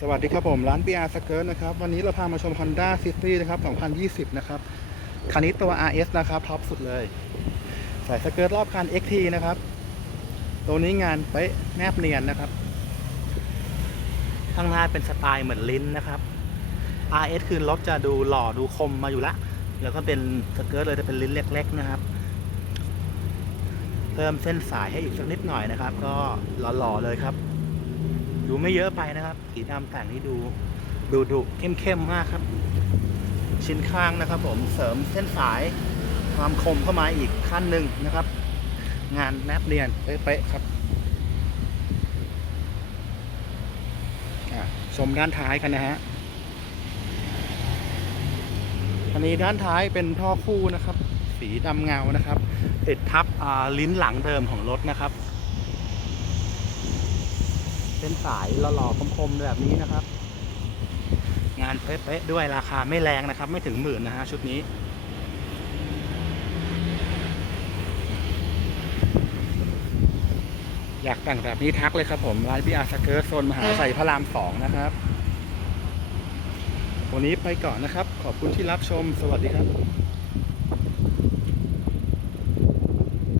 สวัสดีครับผม ร้าน BR s k i r t นะครับ วันนี้เราพามาชม Honda City นะครับ 2020 นะครับ คันนี้ตัว RS นะครับ ท็อปสุดเลย ใส่สเกิร์ตรอบคัน XT นะครับ ตัวนี้งานเป๊ะแนบเนียนนะครับ ข้างหน้าเป็นสไตล์เหมือนลิ้นนะครับ RS คือรถจะดูหล่อดูคมมาอยู่ละ แล้วก็เป็นสเกิร์ตเลยจะเป็นลิ้นเล็ก ๆ นะครับ เพิ่มเส้นสายให้อีกสักนิดหน่อยนะครับ ก็หล่อๆเลยครับ ดูไม่เยอะไปนะครับ สีดำแต่งนี่ดูดูดุเข้มๆมมากครับ ชิ้นข้างนะครับ ผมเสริมเส้นสายความคมเข้ามาอีกขั้นหนึ่งนะครับ งานแนบเนียนเป๊ะๆครับอะชมด้านท้ายกันนะฮะอันนี้ด้านท้ายเป็นท่อคู่นะครับ สีดำเงานะครับติดทับลิ้นหลังเดิมของรถนะครับ เป็นสายหล่อๆคมๆแบบนี้นะครับ งานเป๊ะๆด้วยราคาไม่แรงนะครับ ไม่ถึงหมื่นนะฮะชุดนี้อยากแต่งแบบนี้ทักเลยครับผมร้านพี่อาสเกิร์ตโซนมหาชัยพระรามสองนะครับ วันนี้ไปก่อนนะครับ ขอบคุณที่รับชมสวัสดีครับ